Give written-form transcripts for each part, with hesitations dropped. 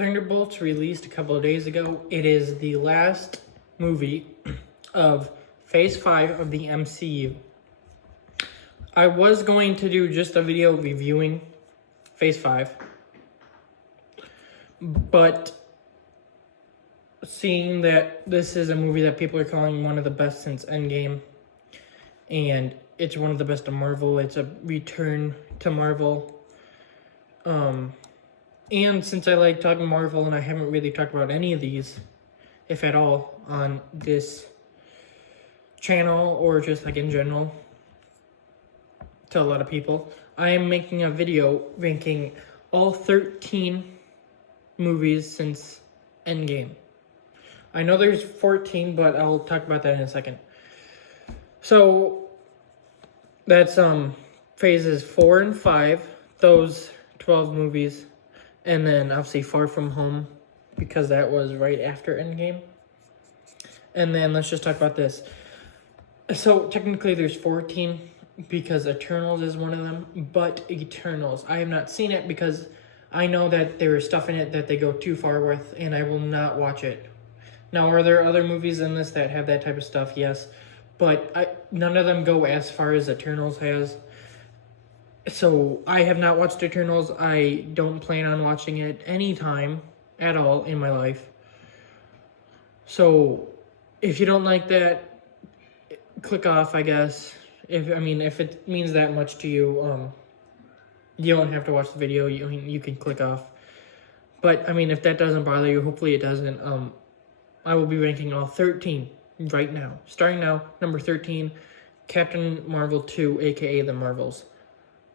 Thunderbolts released a couple of days ago. It is the last movie of Phase 5 of the MCU. I was going to do just a video reviewing Phase 5, but seeing that this is a movie that people are calling one of the best since Endgame, and it's one of the best of Marvel, it's a return to Marvel. And since I like talking Marvel and I haven't really talked about any of these, if at all, on this channel or just like in general to a lot of people, I am making a video ranking all 13 movies since Endgame. I know there's 14, but I'll talk about that in a second. So that's phases 4 and 5, those 12 movies. And then obviously Far From Home, because that was right after Endgame. And then let's just talk about this. So technically there's 14 because Eternals is one of them. But Eternals, I have not seen it because I know that there is stuff in it that they go too far with, and I will not watch it. Now, are there other movies in this that have that type of stuff? Yes. But none of them go as far as Eternals has. So I have not watched Eternals. I don't plan on watching it anytime at all in my life. So if you don't like that, click off, I guess. If it means that much to you, you don't have to watch the video. You can click off. But if that doesn't bother you, hopefully it doesn't. I will be ranking all 13 right now. Starting now, number 13, Captain Marvel 2, aka The Marvels.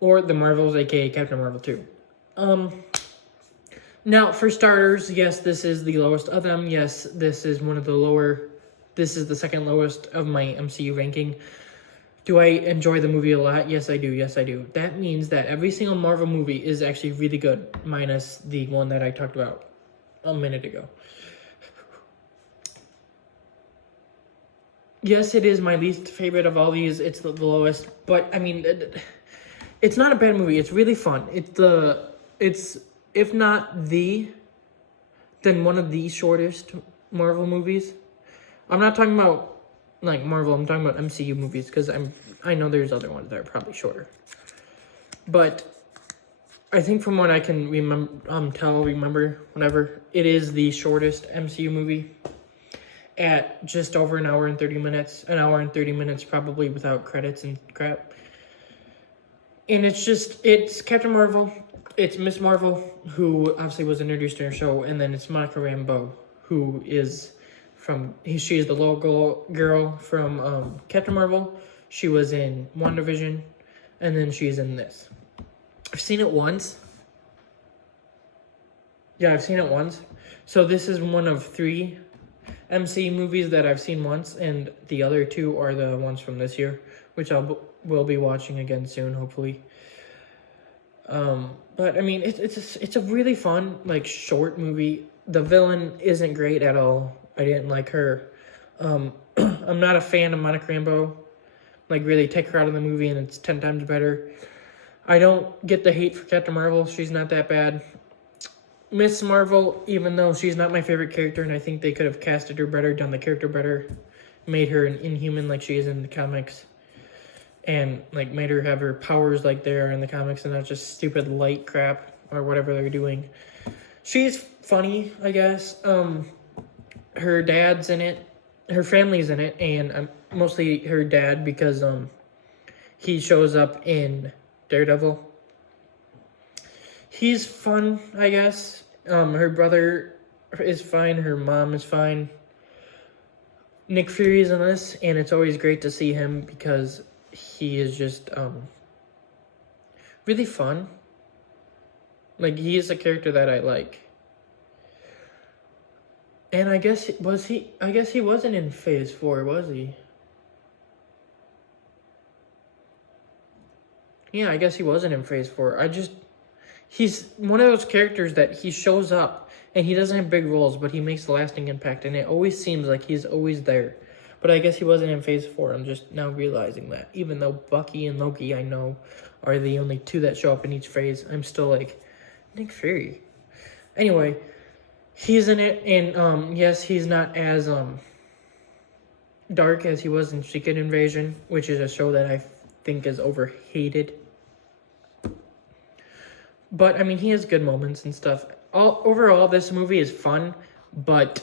Or The Marvels, aka Captain Marvel 2. Now, for starters, yes, this is the lowest of them. Yes, this is one of the lower. This is the second lowest of my MCU ranking. Do I enjoy the movie a lot? Yes, I do. Yes, I do. That means that every single Marvel movie is actually really good, minus the one that I talked about a minute ago. Yes, it is my least favorite of all these. It's the lowest, but it's not a bad movie. It's really fun. It's if not then one of the shortest Marvel movies. I'm not talking about like Marvel. I'm talking about MCU movies because I know there's other ones that are probably shorter. But I think from what I can remember, whatever, it is the shortest MCU movie at just over an hour and 30 minutes. An hour and 30 minutes probably without credits and crap. And it's Captain Marvel, it's Miss Marvel, who obviously was introduced in her show, and then it's Monica Rambeau, who is she is the little girl from Captain Marvel. She was in WandaVision, and then she's in this. I've seen it once. Yeah, I've seen it once. So this is one of 3 MCU movies that I've seen once, and the other 2 are the ones from this year, which will be watching again soon, hopefully. But it's a really fun, like, short movie. The villain isn't great at all. I didn't like her. I'm not a fan of Monica Rambeau. Like, really take her out of the movie and it's 10 times better. I don't get the hate for Captain Marvel. She's not that bad. Miss Marvel, even though she's not my favorite character, and I think they could have casted her better, done the character better, made her an Inhuman like she is in the comics, and like made her have her powers like they are in the comics and not just stupid light crap or whatever they're doing. She's funny, I guess. Her dad's in it, her family's in it, and mostly her dad because he shows up in Daredevil. He's fun, I guess. Her brother is fine. Her mom is fine. Nick Fury's in this, and it's always great to see him because he is just really fun. Like, he is a character that I like. And I guess he wasn't in Phase 4, was he? Yeah, I guess he wasn't in Phase 4. He's one of those characters that he shows up and he doesn't have big roles, but he makes a lasting impact, and it always seems like he's always there. But I guess he wasn't in Phase 4. I'm just now realizing that. Even though Bucky and Loki, I know, are the only 2 that show up in each phase, I'm still like, Nick Fury. Anyway, He's in it, and yes, he's not as dark as he was in Secret Invasion, which is a show that I think is overhated. But I mean, he has good moments and stuff. Overall, this movie is fun, but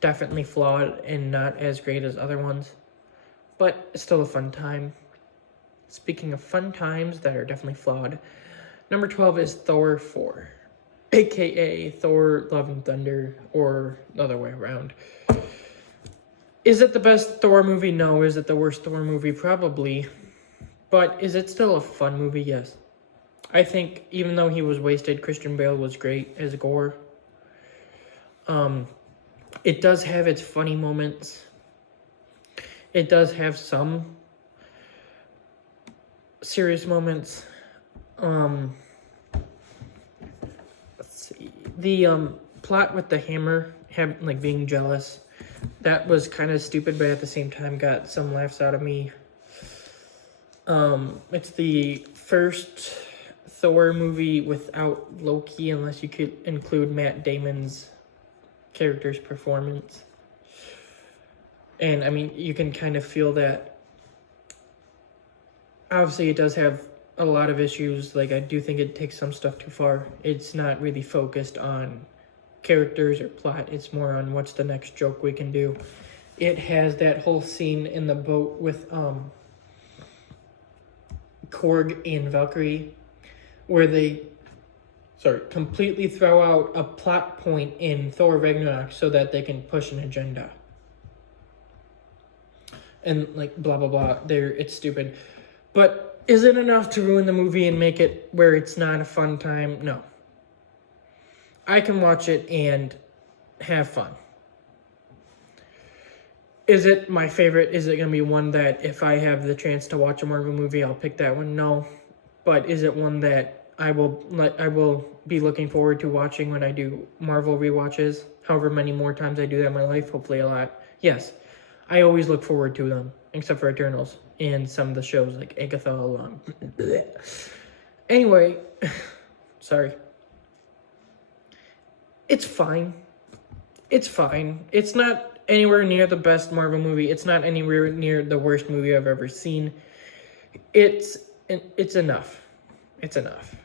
definitely flawed and not as great as other ones. But it's still a fun time. Speaking of fun times that are definitely flawed, number 12 is Thor 4, aka Thor Love and Thunder, or the other way around. Is it the best Thor movie? No. Is it the worst Thor movie? Probably. But is it still a fun movie? Yes. I think even though he was wasted, Christian Bale was great as Gore. It does have its funny moments. It does have some serious moments. Let's see. The plot with the hammer, like being jealous, that was kind of stupid, but at the same time got some laughs out of me. It's the first Thor movie without Loki, unless you could include Matt Damon's character's performance. And I mean, you can kind of feel that. Obviously, it does have a lot of issues. Like, I do think it takes some stuff too far. It's not really focused on characters or plot. It's more on what's the next joke we can do. It has that whole scene in the boat with Korg and Valkyrie, where they completely throw out a plot point in Thor Ragnarok so that they can push an agenda. And like blah blah blah. It's stupid. But is it enough to ruin the movie and make it where it's not a fun time? No. I can watch it and have fun. Is it my favorite? Is it going to be one that if I have the chance to watch a Marvel movie, I'll pick that one? No. But is it one that I will be looking forward to watching when I do Marvel rewatches? However many more times I do that in my life, hopefully a lot. Yes. I always look forward to them, except for Eternals and some of the shows like Agatha. Anyway, sorry. It's fine. It's fine. It's not anywhere near the best Marvel movie. It's not anywhere near the worst movie I've ever seen. It's enough. It's enough.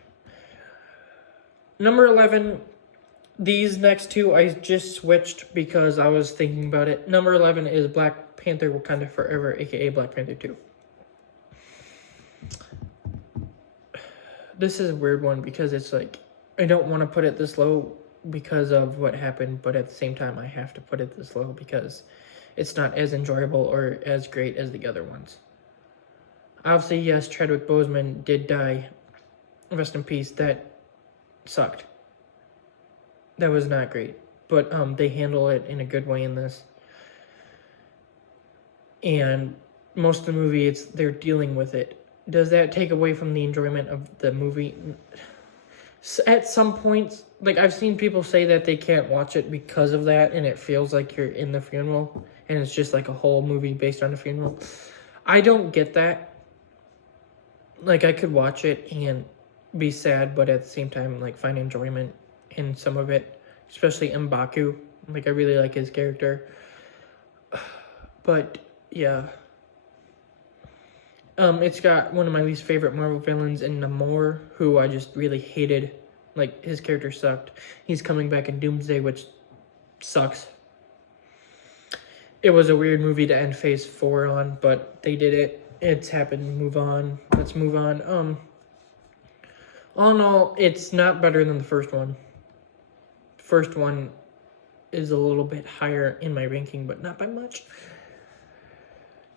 Number 11, these next two I just switched because I was thinking about it. Number 11 is Black Panther Wakanda Forever, aka Black Panther 2. This is a weird one because it's like, I don't want to put it this low because of what happened, but at the same time I have to put it this low because it's not as enjoyable or as great as the other ones. Obviously, yes, Chadwick Boseman did die. Rest in peace. That sucked. That was not great. But they handle it in a good way in this. And most of the movie, they're dealing with it. Does that take away from the enjoyment of the movie? At some points, like I've seen people say that they can't watch it because of that, and it feels like you're in the funeral, and it's just like a whole movie based on the funeral. I don't get that. Like, I could watch it and be sad, but at the same time, like, find enjoyment in some of it, especially M'Baku. Like, I really like his character. But, yeah. It's got one of my least favorite Marvel villains in Namor, who I just really hated. Like, his character sucked. He's coming back in Doomsday, which sucks. It was a weird movie to end Phase 4 on, but they did it. It's happened. Move on. Let's move on. All in all, it's not better than the first one. The first one is a little bit higher in my ranking, but not by much.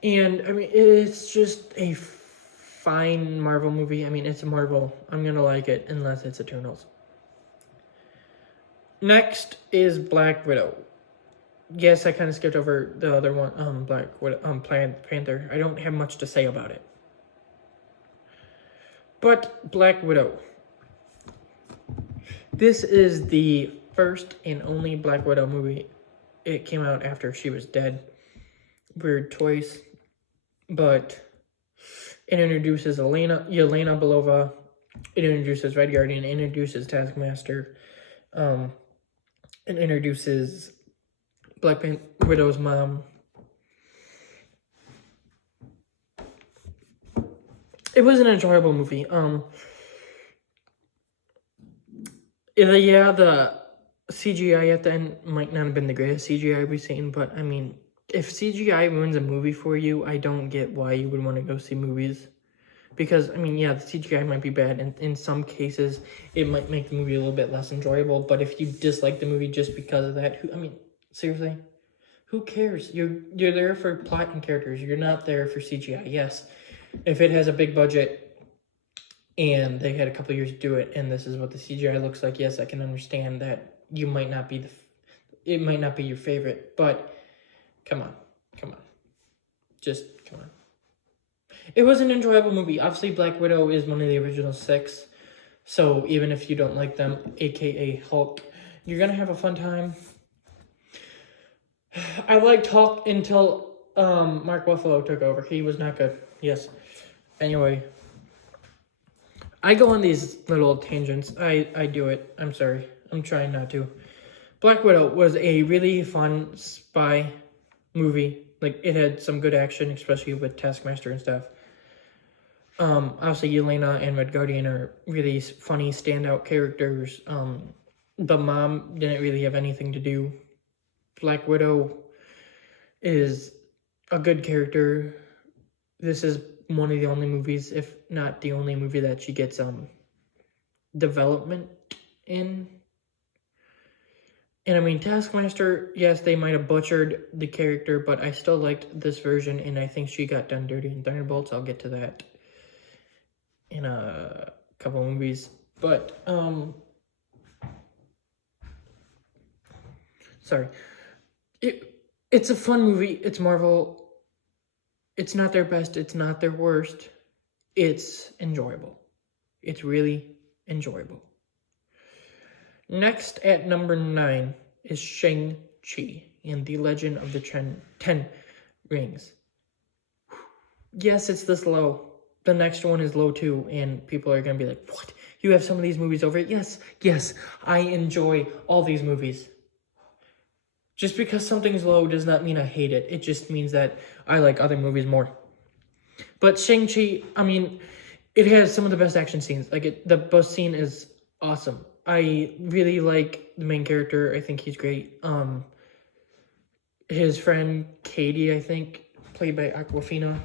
And, I mean, it's just a fine Marvel movie. I mean, it's a Marvel. I'm going to like it unless it's Eternals. Next is Black Widow. Yes, I kind of skipped over the other one, Black Widow, Panther. I don't have much to say about it. But Black Widow. This is the first and only Black Widow movie. It came out after she was dead. Weird choice. But it introduces Yelena Belova. It introduces Red Guardian. It introduces Taskmaster. and introduces Black Widow's mom. It was an enjoyable movie. Yeah, the CGI at the end might not have been the greatest CGI we've seen, but I mean, if CGI ruins a movie for you, I don't get why you would want to go see movies. Because, I mean, yeah, the CGI might be bad, and in some cases, it might make the movie a little bit less enjoyable, but if you dislike the movie just because of that, I mean, seriously? Who cares? You're there for plot and characters. You're not there for CGI. Yes, if it has a big budget and they had a couple years to do it, and this is what the CGI looks like, yes, I can understand that you might not be it might not be your favorite, but come on, just come on. It was an enjoyable movie. Obviously, Black Widow is one of the original 6, so even if you don't like them, aka Hulk, you're gonna have a fun time. I liked Hulk until Mark Ruffalo took over. He was not good. Yes. Anyway, I go on these little tangents. I do it. I'm sorry. I'm trying not to. Black Widow was a really fun spy movie. Like, it had some good action, especially with Taskmaster and stuff. Obviously, Yelena and Red Guardian are really funny, standout characters. The mom didn't really have anything to do. Black Widow is a good character. This is one of the only movies, if not the only movie, that she gets development in. And I mean, Taskmaster, yes, they might have butchered the character, but I still liked this version, and I think she got done dirty in Thunderbolts. I'll get to that in a couple of movies. But, sorry. It's a fun movie. It's Marvel. It's not their best. It's not their worst. It's enjoyable. It's really enjoyable. Next at number 9 is Shang-Chi and the Legend of the Ten Rings. Yes, it's this low. The next one is low too, and people are going to be like, what? You have some of these movies over it? Yes, I enjoy all these movies. Just because something's low does not mean I hate it. It just means that I like other movies more. But Shang-Chi, I mean, it has some of the best action scenes. Like, the bus scene is awesome. I really like the main character. I think he's great. His friend Katie, I think, played by Awkwafina.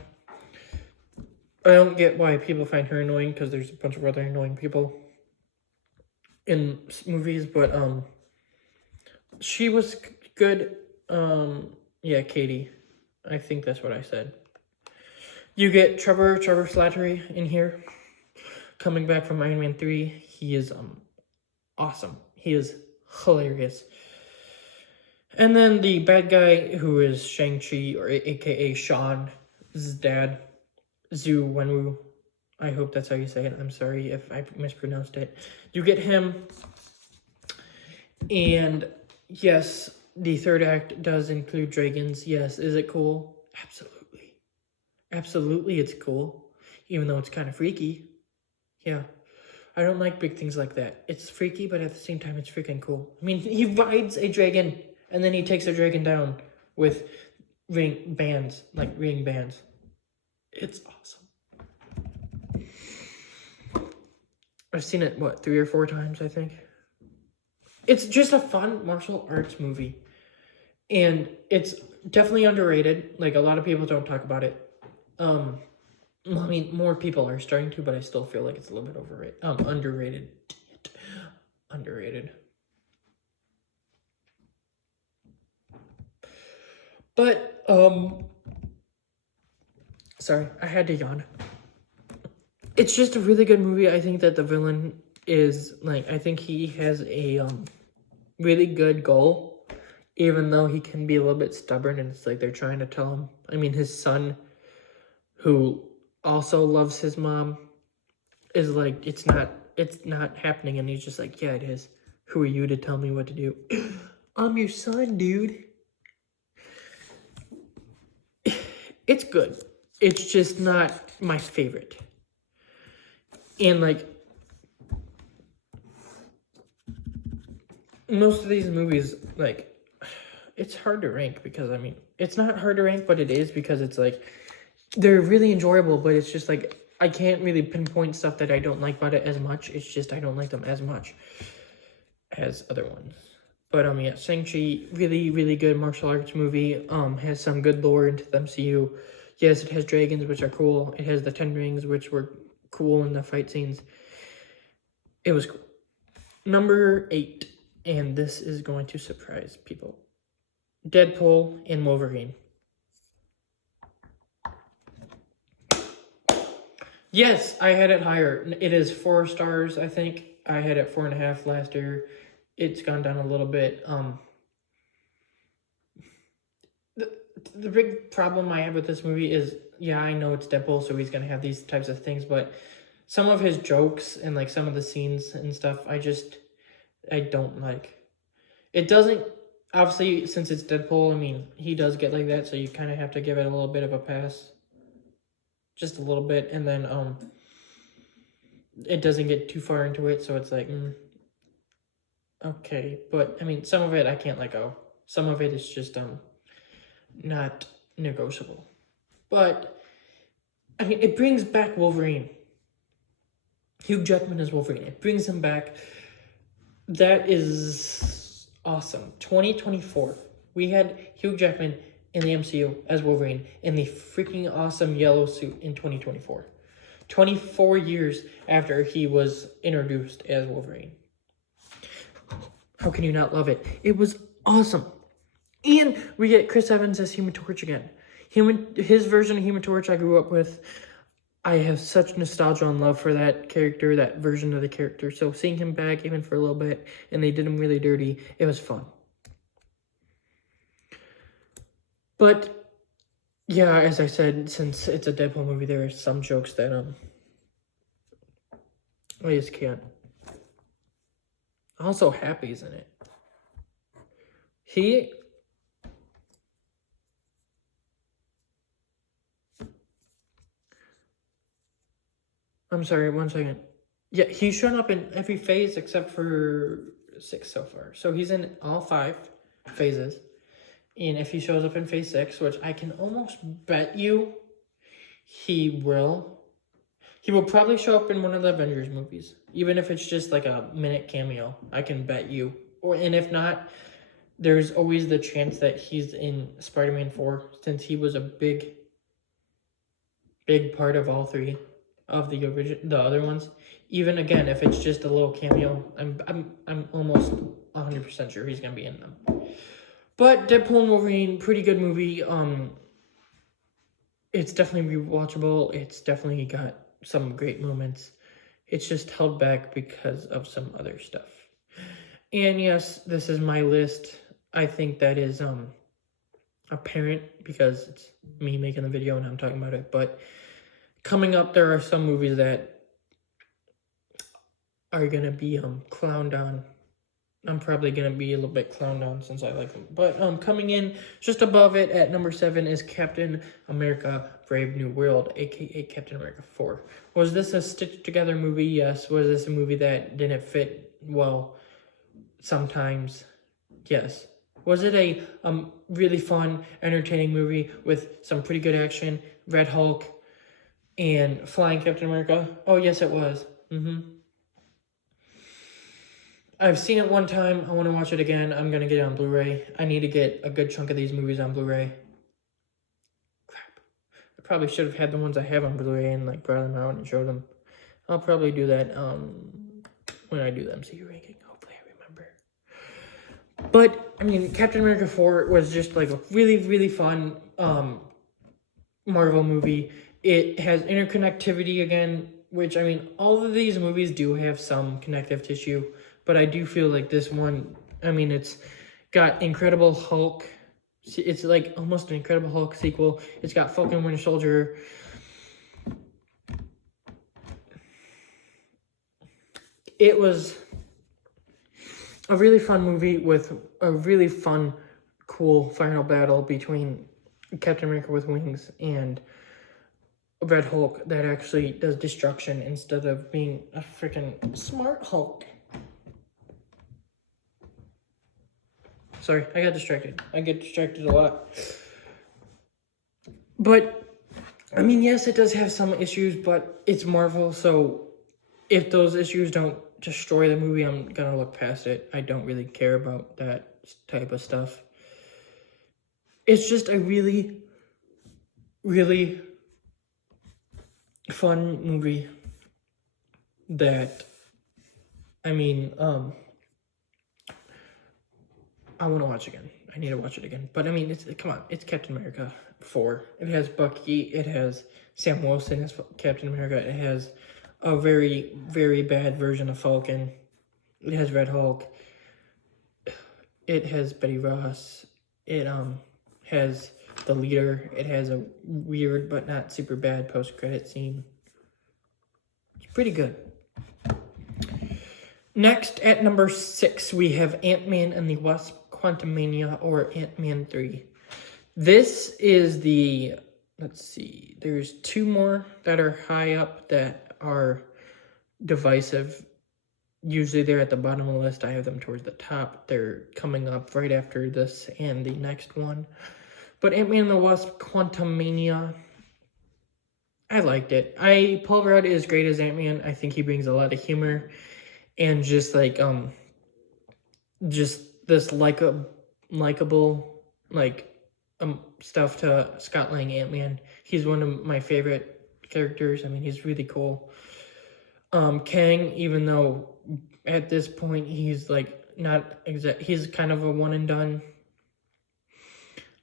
I don't get why people find her annoying, because there's a bunch of other annoying people in movies, but she was good. Yeah, Katie. I think that's what I said. You get Trevor Slattery in here, coming back from Iron Man 3. He is awesome. He is hilarious. And then the bad guy, who is Shang-Chi, or aka Sean's dad, Zhu Wenwu. I hope that's how you say it. I'm sorry if I mispronounced it. You get him. And yes, the third act does include dragons. Yes, is it cool? Absolutely. Absolutely, it's cool. Even though it's kind of freaky. Yeah. I don't like big things like that. It's freaky, but at the same time, it's freaking cool. I mean, he rides a dragon, and then he takes a dragon down with ring bands. It's awesome. I've seen it, 3 or 4 times, I think. It's just a fun martial arts movie. And it's definitely underrated. Like, a lot of people don't talk about it. I mean, more people are starting to, but I still feel like it's a little bit underrated. Underrated. But, sorry, I had to yawn. It's just a really good movie. I think that the villain is, I think he has a, really good goal, even though he can be a little bit stubborn, and it's like they're trying to tell him. I mean, his son, who also loves his mom, is like, it's not happening, and he's just like, yeah, it is. Who are you to tell me what to do? I'm your son, dude. It's good. It's just not my favorite. And most of these movies, like, it's hard to rank because, I mean, it's not hard to rank, but it is because it's like, they're really enjoyable, but it's just like, I can't really pinpoint stuff that I don't like about it as much. It's just I don't like them as much as other ones. But yeah, Shang-Chi, really, really good martial arts movie. Has some good lore into the MCU. Yes, it has dragons, which are cool. It has the 10 rings, which were cool in the fight scenes. It was cool. Number 8, and this is going to surprise people. Deadpool and Wolverine. Yes, I had it higher. It is 4 stars, I think. I had it 4.5 last year. It's gone down a little bit. The big problem I have with this movie is, yeah, I know it's Deadpool, so he's gonna have these types of things, but some of his jokes and like some of the scenes and stuff, I don't like. It doesn't, obviously, since it's Deadpool, I mean, he does get like that, so you kind of have to give it a little bit of a pass. Just a little bit, and then it doesn't get too far into it, so it's like, okay. But I mean, some of it I can't let go. Some of it is just not negotiable. But I mean, it brings back Wolverine. Hugh Jackman is Wolverine. It brings him back. That is awesome. 2024. We had Hugh Jackman in the MCU as Wolverine in the freaking awesome yellow suit in 2024. 24 years after he was introduced as Wolverine. How can you not love it? It was awesome. And we get Chris Evans as Human Torch again. His version of Human Torch I grew up with. I have such nostalgia and love for that character, that version of the character. So seeing him back even for a little bit, and they did him really dirty, it was fun. But yeah, as I said, since it's a Deadpool movie, there are some jokes that I just can't. Also, Happy's in it. I'm sorry, 1 second. Yeah, he's shown up in every phase except for 6 so far. So he's in all 5 phases. And if he shows up in phase 6, which I can almost bet you he will probably show up in one of the Avengers movies. Even if it's just like a minute cameo, I can bet you. And if not, there's always the chance that he's in Spider-Man 4, since he was a big part of all 3 of the other ones. Even again, if it's just a little cameo, I'm almost 100% sure he's gonna be in them. But Deadpool and Wolverine, pretty good movie. It's definitely rewatchable. It's definitely got some great moments. It's just held back because of some other stuff. And yes, this is my list. I think that is apparent because it's me making the video and I'm talking about it. But coming up, there are some movies that are gonna be clowned on. I'm probably gonna be a little bit clowned on since I like them. But coming in just above it at number 7 is Captain America: Brave New World, aka Captain America 4. Was this a stitched together movie? Yes. Was this a movie that didn't fit well? Sometimes, yes. Was it a really fun, entertaining movie with some pretty good action, Red Hulk, and flying Captain America? Oh, yes, it was. I've seen it one time. I want to watch it again. I'm going to get it on Blu-ray. I need to get a good chunk of these movies on Blu-ray. Crap. I probably should have had the ones I have on Blu-ray and like brought them out and showed them. I'll probably do that when I do the MCU ranking. Hopefully I remember. But, I mean, Captain America 4 was just like a really, really fun Marvel movie. It has interconnectivity again, which, I mean, all of these movies do have some connective tissue. But I do feel like this one, I mean, it's got Incredible Hulk. It's like almost an Incredible Hulk sequel. It's got Falcon Winter Soldier. It was a really fun movie with a really fun, cool final battle between Captain America with wings and Red Hulk that actually does destruction instead of being a freaking smart Hulk. Sorry, I got distracted. I get distracted a lot. But, I mean, yes, it does have some issues, but it's Marvel, so if those issues don't destroy the movie, I'm gonna look past it. I don't really care about that type of stuff. It's just a really, really fun movie that, I mean, I want to watch again. I need to watch it again. But I mean, come on, it's Captain America 4. It has Bucky. It has Sam Wilson as Captain America. It has a very, very bad version of Falcon. It has Red Hulk. It has Betty Ross. It has the leader. It has a weird but not super bad post-credit scene. It's pretty good. Next, at number 6, we have Ant-Man and the Wasp: Quantumania, or Ant-Man 3. This is the, let's see, there's 2 more that are high up that are divisive. Usually they're at the bottom of the list. I have them towards the top. They're coming up right after this and the next one. But Ant-Man and the Wasp: Quantumania, I liked it. Paul Rudd is great as Ant-Man. I think he brings a lot of humor and just like just this likable stuff to Scott Lang Ant-Man. He's one of my favorite characters. I mean, he's really cool. Kang, even though at this point he's like he's kind of a one and done,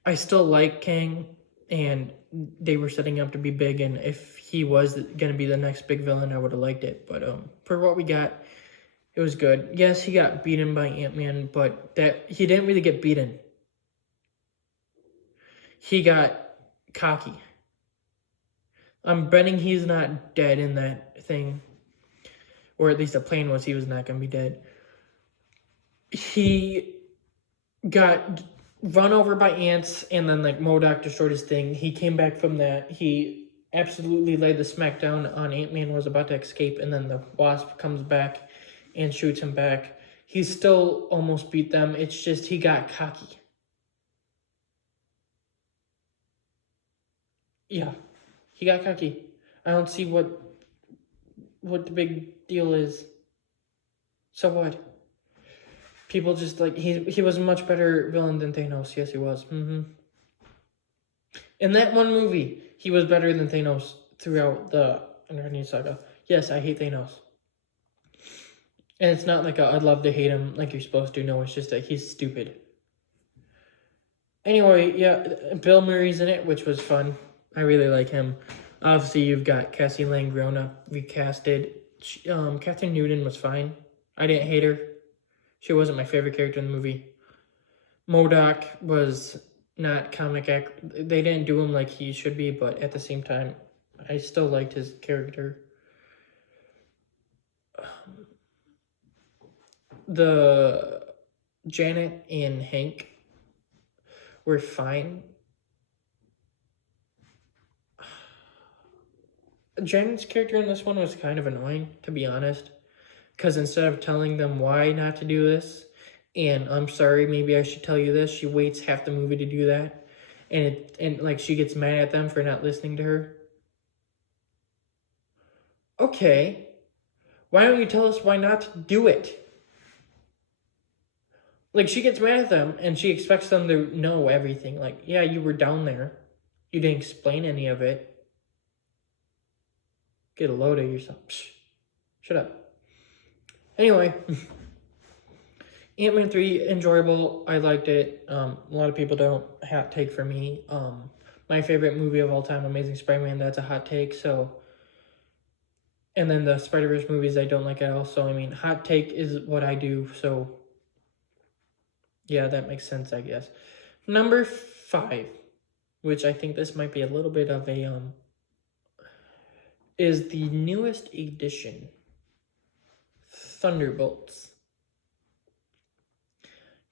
I still like Kang, and they were setting up to be big, and if he was going to be the next big villain, I would have liked it. But for what we got, it was good. Yes, he got beaten by Ant-Man, but he didn't really get beaten. He got cocky. I'm betting he's not dead in that thing. Or at least the plan was he was not going to be dead. He got run over by ants, and then like MODOK destroyed his thing. He came back from that. He absolutely laid the smackdown on Ant-Man, was about to escape, and then the Wasp comes back and shoots him back. He still almost beat them. It's just he got cocky. Yeah, he got cocky. I don't see what the big deal is. So what? People just like he was a much better villain than Thanos. Yes, he was. In that one movie, he was better than Thanos throughout the Infinity Saga. Yes, I hate Thanos. And it's not like I'd love to hate him like you're supposed to. No, it's just that he's stupid. Anyway, yeah, Bill Murray's in it, which was fun. I really like him. Obviously, you've got Cassie Lang grown up, recasted. Catherine Newton was fine. I didn't hate her. She wasn't my favorite character in the movie. MODOK was not comic They didn't do him like he should be, but at the same time, I still liked his character. The Janet and Hank were fine. Janet's character in this one was kind of annoying, to be honest. Because instead of telling them why not to do this, and I'm sorry, maybe I should tell you this, she waits half the movie to do that. And like she gets mad at them for not listening to her. Okay. Why don't you tell us why not to do it? Like, she gets mad at them, and she expects them to know everything. Like, yeah, you were down there. You didn't explain any of it. Get a load of yourself. Psh, shut up. Anyway, Ant-Man 3, enjoyable. I liked it. A lot of people don't. Hot take for me. My favorite movie of all time, Amazing Spider-Man, that's a hot take, so... And then the Spider-Verse movies I don't like at all, so, I mean, hot take is what I do, so... Yeah, that makes sense, I guess. Number 5, which I think this might be a little bit of a, is the newest edition, Thunderbolts.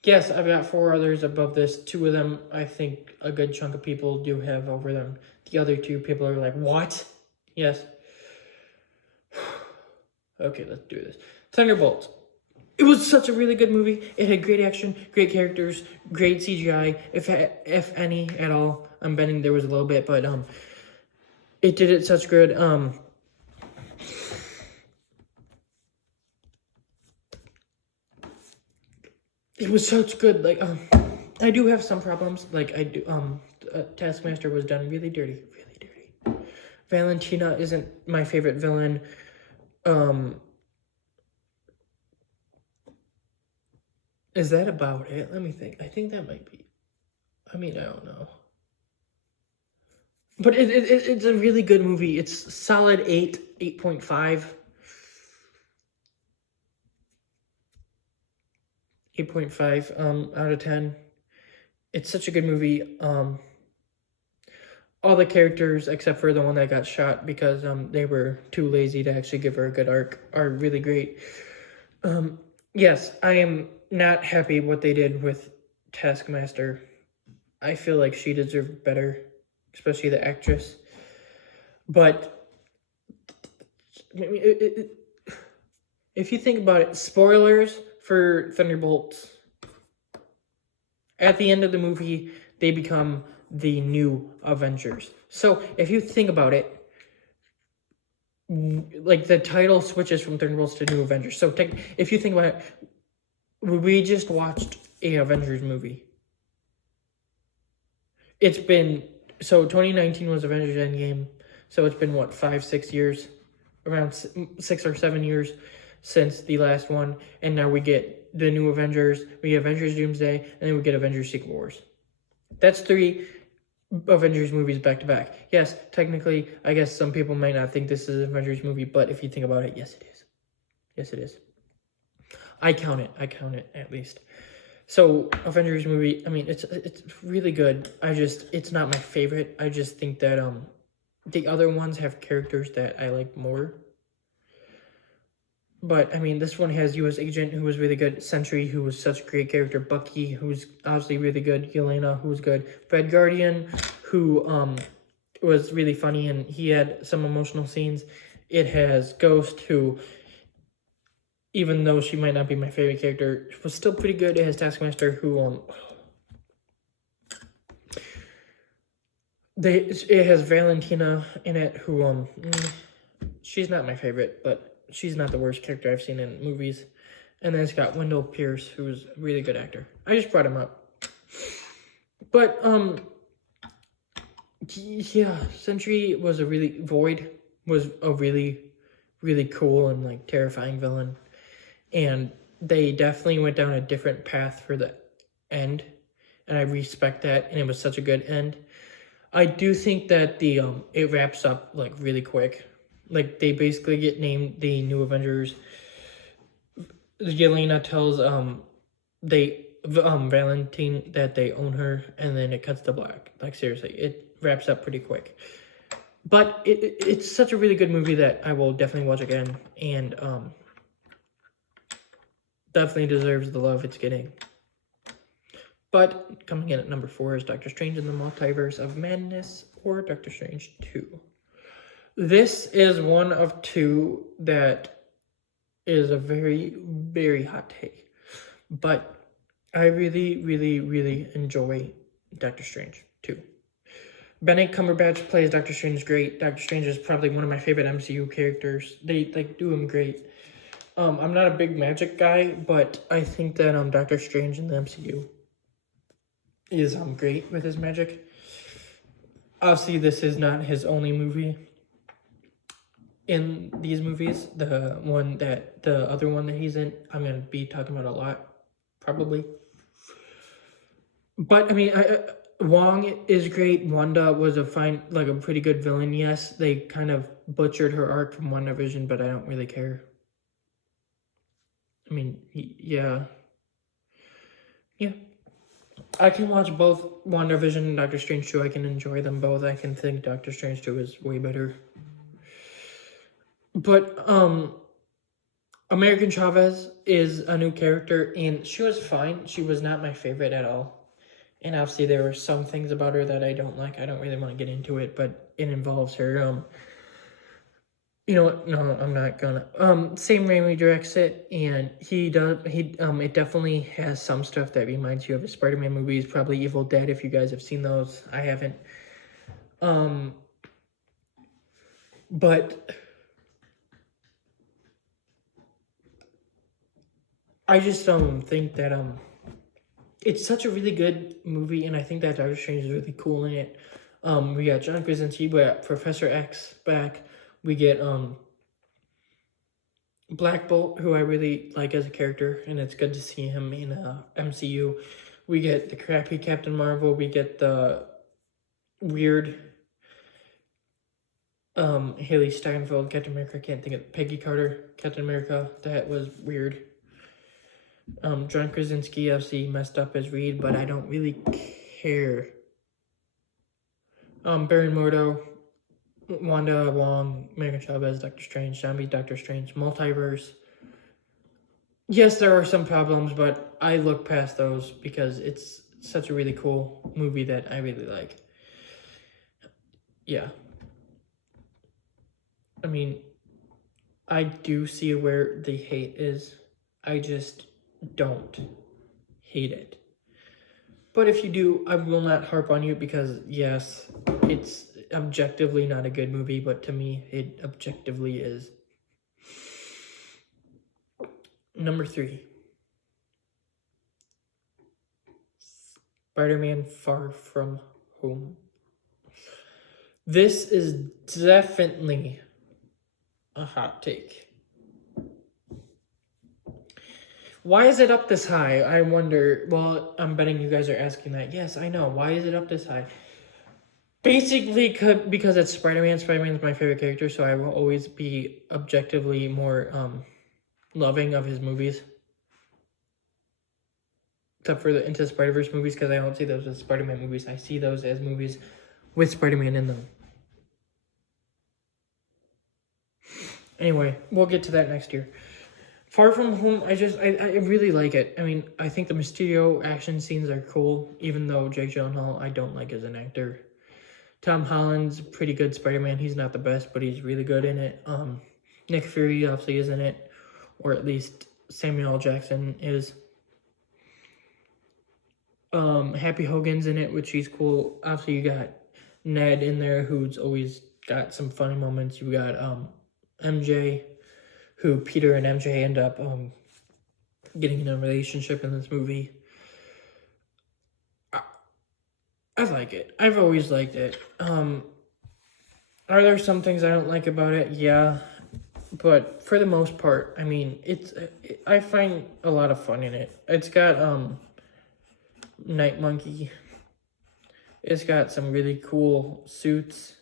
Yes, I've got 4 others above this. 2 of them, I think a good chunk of people do have over them. The other 2 people are like, what? Yes. Okay, let's do this. Thunderbolts. It was such a really good movie. It had great action, great characters, great CGI, if any at all. I'm betting there was a little bit, but it did it such good. It was such good. Like I do have some problems. Like I do. Taskmaster was done really dirty, really dirty. Valentina isn't my favorite villain. Is that about it? Let me think. I think that might be. I mean, I don't know. But it's a really good movie. It's solid 8.5. 8.5 out of 10. It's such a good movie. All the characters except for the one that got shot because they were too lazy to actually give her a good arc are really great. Yes, I am not happy what they did with Taskmaster. I feel like she deserved better, especially the actress. But if you think about it, spoilers for Thunderbolts. At the end of the movie, they become the new Avengers. So if you think about it, like the title switches from Thunderbolts to New Avengers. So if you think about it, we just watched a Avengers movie. It's been, so 2019 was Avengers Endgame. So it's been what, 5-6 years, around 6 or 7 years since the last one. And now we get the new Avengers, we get Avengers Doomsday, and then we get Avengers Secret Wars. That's 3 Avengers movies back to back. Yes, technically, I guess some people might not think this is an Avengers movie, but if you think about it, yes, it is. Yes, it is. I count it at least. So Avengers movie, I mean, it's really good. It's not my favorite. I just think that the other ones have characters that I like more. But I mean, this one has U.S. Agent, who was really good. Sentry, who was such a great character. Bucky, who's obviously really good. Yelena, who was good. Red Guardian, who was really funny and he had some emotional scenes. It has Ghost, who, even though she might not be my favorite character, was still pretty good. It has Taskmaster, who it has Valentina in it, who she's not my favorite, but she's not the worst character I've seen in movies. And then it's got Wendell Pierce, who's a really good actor. I just brought him up. But yeah, Sentry was Void was a really, really cool and like terrifying villain. And they definitely went down a different path for the end. And I respect that, and it was such a good end. I do think that the it wraps up like really quick. Like they basically get named the New Avengers. Yelena tells Valentine that they own her, and then it cuts to black. Like seriously, it wraps up pretty quick. But it's such a really good movie that I will definitely watch again, and definitely deserves the love it's getting. But coming in at number 4 is Doctor Strange in the Multiverse of Madness, or Doctor Strange 2. This is one of 2 that is a very, very hot take. But I really, really, really enjoy Doctor Strange 2. Benedict Cumberbatch plays Doctor Strange great. Doctor Strange is probably one of my favorite MCU characters. They do him great. I'm not a big magic guy, but I think that Doctor Strange in the MCU is great with his magic. Obviously, this is not his only movie in these movies. The other one that he's in, I'm going to be talking about a lot, probably. But, I mean, Wong is great. Wanda was a pretty good villain. Yes, they kind of butchered her arc from WandaVision, but I don't really care. I mean, yeah. Yeah. I can watch both WandaVision and Doctor Strange 2. I can enjoy them both. I can think Doctor Strange 2 is way better. But, American Chavez is a new character, and she was fine. She was not my favorite at all. And obviously there were some things about her that I don't like. I don't really want to get into it, but it involves her, You know what? No, I'm not gonna. Sam Raimi directs it, and it definitely has some stuff that reminds you of the Spider-Man movies. Probably Evil Dead, if you guys have seen those. I haven't. Um, but I just think that it's such a really good movie, and I think that Doctor Strange is really cool in it. We got John Krasinski, we got Professor X back. We get Black Bolt, who I really like as a character, and it's good to see him in MCU. We get the crappy Captain Marvel. We get the weird Haley Steinfeld Captain America. I can't think of Peggy Carter Captain America. That was weird. John Krasinski obviously messed up as Reed, but I don't really care. Baron Mordo, Wanda Wong, American Chavez, Doctor Strange, Zombie Doctor Strange, Multiverse. Yes, there are some problems, but I look past those because it's such a really cool movie that I really like. Yeah. I mean, I do see where the hate is. I just don't hate it. But if you do, I will not harp on you because, yes, it's objectively not a good movie, but to me, it objectively is. Number 3. Spider-Man Far From Home. This is definitely a hot take. Why is it up this high? I wonder. Well, I'm betting you guys are asking that. Yes, I know. Why is it up this high? Basically, because it's Spider-Man. Spider-Man's my favorite character, so I will always be objectively more loving of his movies. Except for the Into the Spider-Verse movies, because I don't see those as Spider-Man movies. I see those as movies with Spider-Man in them. Anyway, we'll get to that next year. Far From Home, I really like it. I mean, I think the Mysterio action scenes are cool, even though Jake Gyllenhaal I don't like as an actor. Tom Holland's pretty good Spider-Man. He's not the best, but he's really good in it. Nick Fury obviously is in it, or at least Samuel L. Jackson is. Happy Hogan's in it, which he's cool. Obviously, you got Ned in there, who's always got some funny moments. You got MJ, who Peter and MJ end up getting in a relationship in this movie. I like it. I've always liked it. Are there some things I don't like about it? Yeah. But for the most part, I mean, I find a lot of fun in it. It's got Night Monkey. It's got some really cool suits.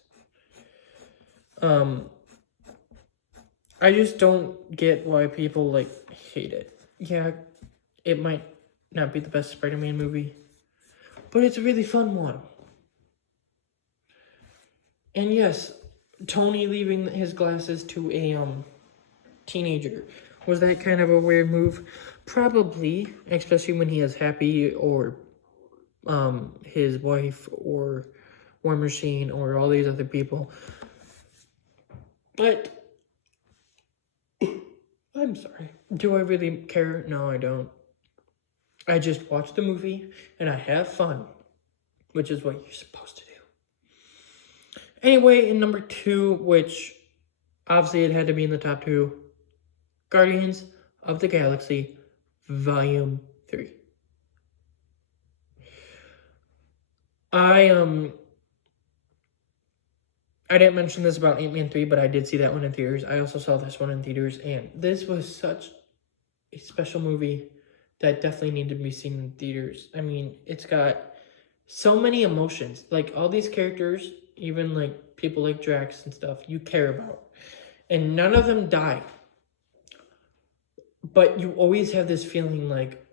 I just don't get why people hate it. Yeah, it might not be the best Spider-Man movie, but it's a really fun one. And yes, Tony leaving his glasses to a teenager, was that kind of a weird move? Probably, especially when he is Happy or his wife or War Machine or all these other people. But I'm sorry. Do I really care? No, I don't. I just watch the movie and I have fun, which is what you're supposed to do. Anyway, in number 2, which obviously it had to be in the top 2, Guardians of the Galaxy Volume 3. I didn't mention this about Ant-Man 3, but I did see that one in theaters. I also saw this one in theaters, and this was such a special movie that definitely needed to be seen in theaters. I mean, it's got so many emotions. Like, all these characters, even, people like Drax and stuff, you care about. And none of them die. But you always have this feeling like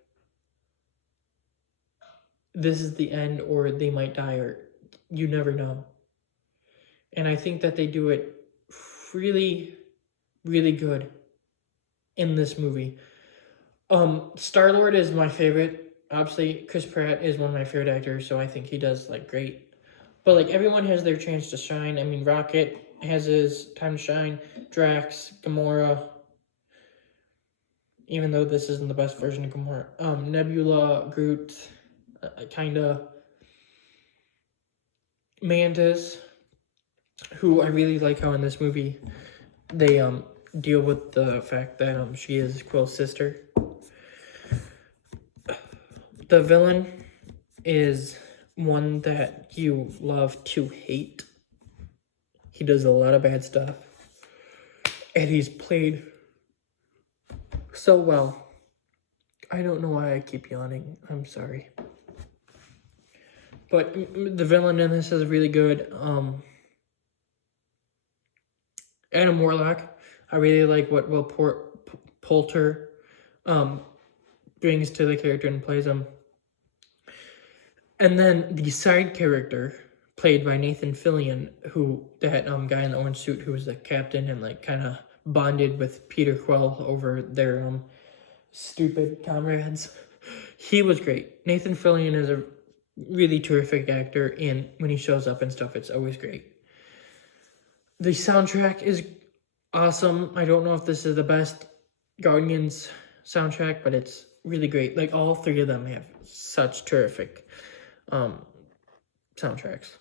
this is the end, or they might die, or you never know. And I think that they do it really, really good in this movie. Star-Lord is my favorite. Obviously, Chris Pratt is one of my favorite actors, so I think he does great. But everyone has their chance to shine. I mean, Rocket, has his time to shine. Drax, Gamora, even though this isn't the best version of Gamora. Nebula, Groot, kinda. Mantis, who I really like how in this movie they deal with the fact that she is Quill's sister. The villain is one that you love to hate. He does a lot of bad stuff, and he's played so well. I don't know why I keep yawning. I'm sorry. But the villain in this is really good. Adam Warlock, I really like what Will Poulter brings to the character and plays him. And then the side character, played by Nathan Fillion, who, that guy in the orange suit who was the captain and like kind of bonded with Peter Quill over their stupid comrades. He was great. Nathan Fillion is a really terrific actor, and when he shows up and stuff, it's always great. The soundtrack is awesome. I don't know if this is the best Guardians soundtrack, but it's really great. Like, all three of them have such terrific soundtracks.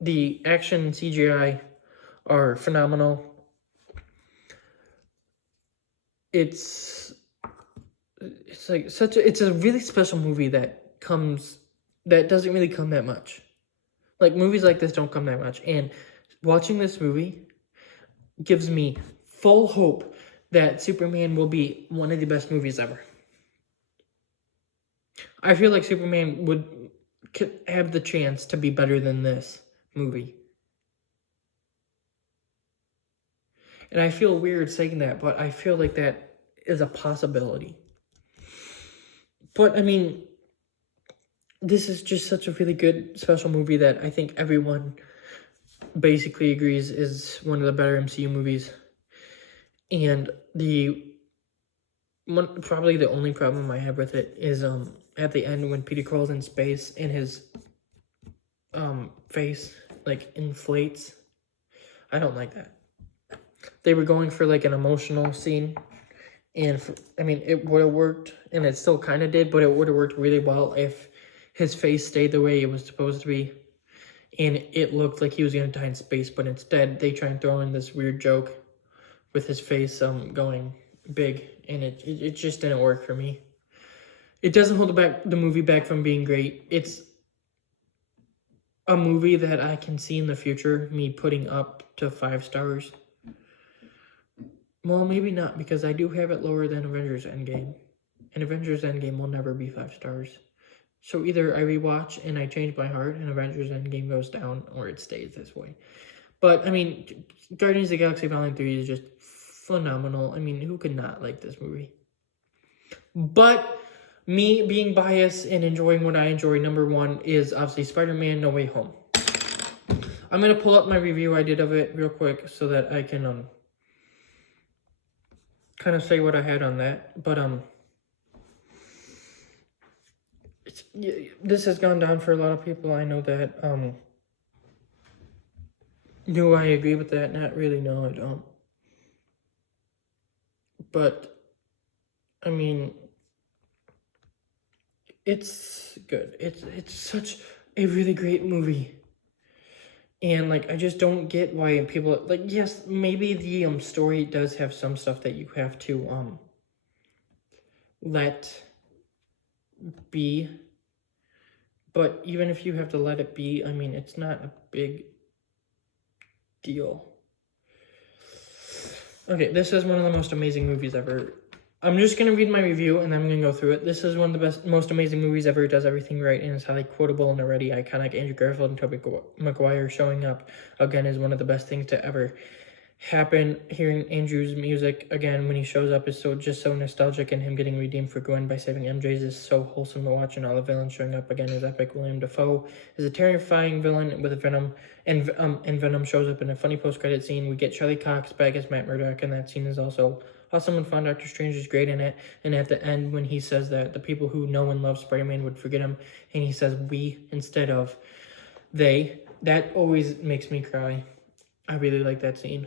The action and CGI are phenomenal. It's like it's a really special movie that doesn't really come that much. Like, movies like this don't come that much, and watching this movie gives me full hope that Superman will be one of the best movies ever. I feel like Superman could have the chance to be better than this movie. And I feel weird saying that, but I feel like that is a possibility. But, I mean, this is just such a really good, special movie that I think everyone basically agrees is one of the better MCU movies. And probably the only problem I have with it is at the end when Peter Quill's in space and his face like inflates. I don't like that. They were going for like an emotional scene, and it would have worked, and it still kind of did, but it would have worked really well if his face stayed the way it was supposed to be, and it looked like he was going to die in space, but instead they try and throw in this weird joke with his face going big, and it just didn't work for me. It doesn't hold the movie back from being great. It's a movie that I can see in the future me putting up to 5 stars. Well, maybe not, because I do have it lower than Avengers Endgame. And Avengers Endgame will never be 5 stars. So either I rewatch and I change my heart and Avengers Endgame goes down, or it stays this way. But, Guardians of the Galaxy Volume 3 is just phenomenal. Who could not like this movie? But me being biased and enjoying what I enjoy, number 1 is obviously Spider-Man No Way Home. I'm going to pull up my review I did of it real quick so that I can kind of say what I had on that. But this has gone down for a lot of people. I know that. Do I agree with that? Not really. No, I don't. But it's good. It's such a really great movie. And I just don't get why people yes, maybe the story does have some stuff that you have to let be. But even if you have to let it be, it's not a big deal. Okay, this is one of the most amazing movies ever. I'm just going to read my review, and I'm going to go through it. This is one of the most amazing movies ever. It does everything right, and it's highly quotable and already iconic. Andrew Garfield and Tobey Maguire showing up again is one of the best things to ever happen. Hearing Andrew's music again when he shows up is so nostalgic, and him getting redeemed for Gwen by saving MJ's is so wholesome to watch, and all the villains showing up again is epic. William Dafoe is a terrifying villain with Venom, and Venom shows up in a funny post-credit scene. We get Charlie Cox back as Matt Murdock, and that scene is also awesome and fun. Doctor Strange is great in it, and at the end when he says that the people who know and love Spider-Man would forget him, and he says we instead of they, that always makes me cry. I really like that scene.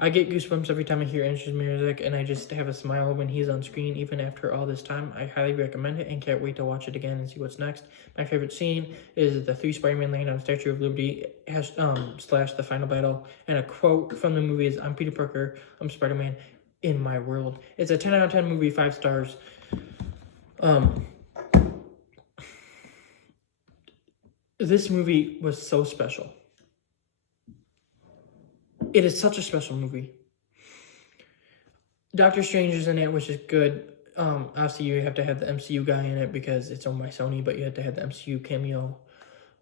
I get goosebumps every time I hear Andrew's music, and I just have a smile when he's on screen, even after all this time. I highly recommend it and can't wait to watch it again and see what's next. My favorite scene is the 3 Spider-Man land on the Statue of Liberty slash the final battle, and a quote from the movie is, "I'm Peter Parker, I'm Spider-Man in my world." It's a 10 out of 10 movie, 5 stars. This movie was so special. It is such a special movie. Doctor Strange is in it, which is good. Obviously, you have to have the MCU guy in it because it's owned by Sony, but you have to have the MCU cameo.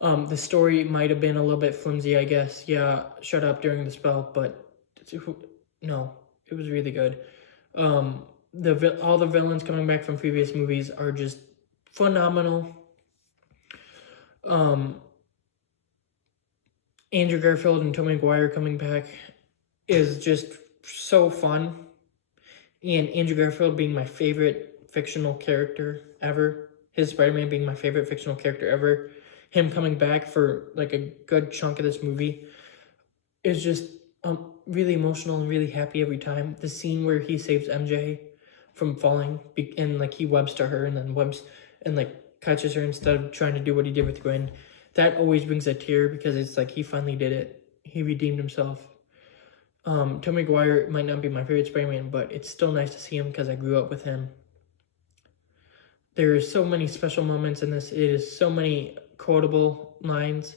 The story might have been a little bit flimsy, I guess. Yeah, shut up during the spell, but no, it was really good. All the villains coming back from previous movies are just phenomenal. Andrew Garfield and Tobey Maguire coming back is just so fun. And Andrew Garfield being my favorite fictional character ever. His Spider-Man being my favorite fictional character ever. Him coming back for like a good chunk of this movie is just really emotional and really happy every time. The scene where he saves MJ from falling and like he webs to her and then webs and like catches her instead of trying to do what he did with Gwen. That always brings a tear because it's like he finally did it. He redeemed himself. Tobey Maguire might not be my favorite Spider-Man, but it's still nice to see him because I grew up with him. There are so many special moments in this. It is so many quotable lines.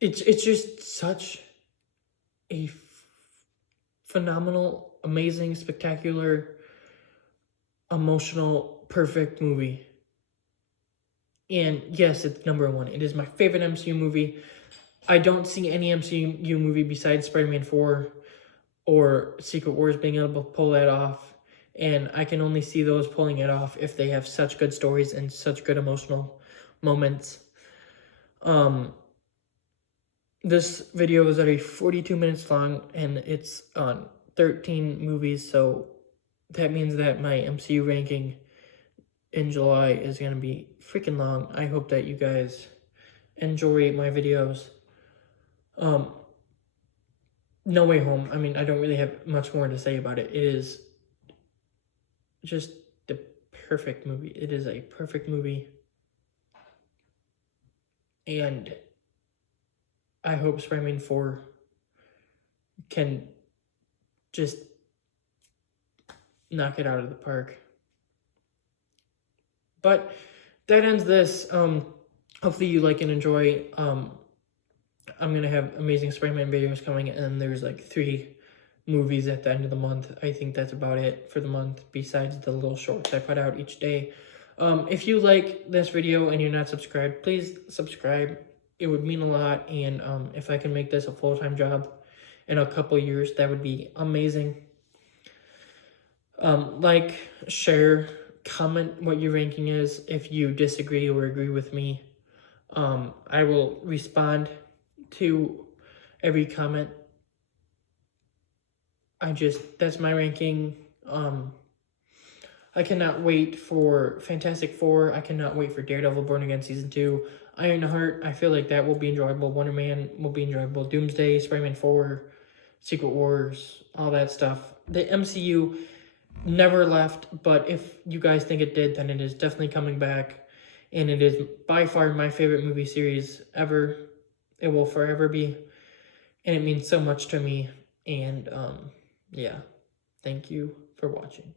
It's just such a phenomenal, amazing, spectacular, emotional, perfect movie. And yes, it's number 1. It is my favorite MCU movie. I don't see any MCU movie besides Spider-Man 4 or Secret Wars being able to pull that off. And I can only see those pulling it off if they have such good stories and such good emotional moments. This video is already 42 minutes long, and it's on 13 movies, so that means that my MCU ranking in July is going to be freaking long. I hope that you guys enjoy my videos. No Way Home, I mean, I don't really have much more to say about it. It is just the perfect movie. It is a perfect movie. And I hope Spider-Man 4 can just knock it out of the park. But that ends this. Hopefully you like and enjoy. I'm going to have amazing Spider-Man videos coming, and there's like 3 movies at the end of the month. I think that's about it for the month, besides the little shorts I put out each day. If you like this video and you're not subscribed, please subscribe. It would mean a lot, and if I can make this a full-time job in a couple years, that would be amazing. Like, share, comment what your ranking is if you disagree or agree with me. I will respond to every comment. That's my ranking. I cannot wait for Fantastic Four. I cannot wait for Daredevil Born Again Season 2. Ironheart, I feel like that will be enjoyable. Wonder Man will be enjoyable. Doomsday, Spider-Man 4, Secret Wars, all that stuff. The MCU never left, but if you guys think it did, then it is definitely coming back. And it is by far my favorite movie series ever. It will forever be. And it means so much to me. And yeah, thank you for watching.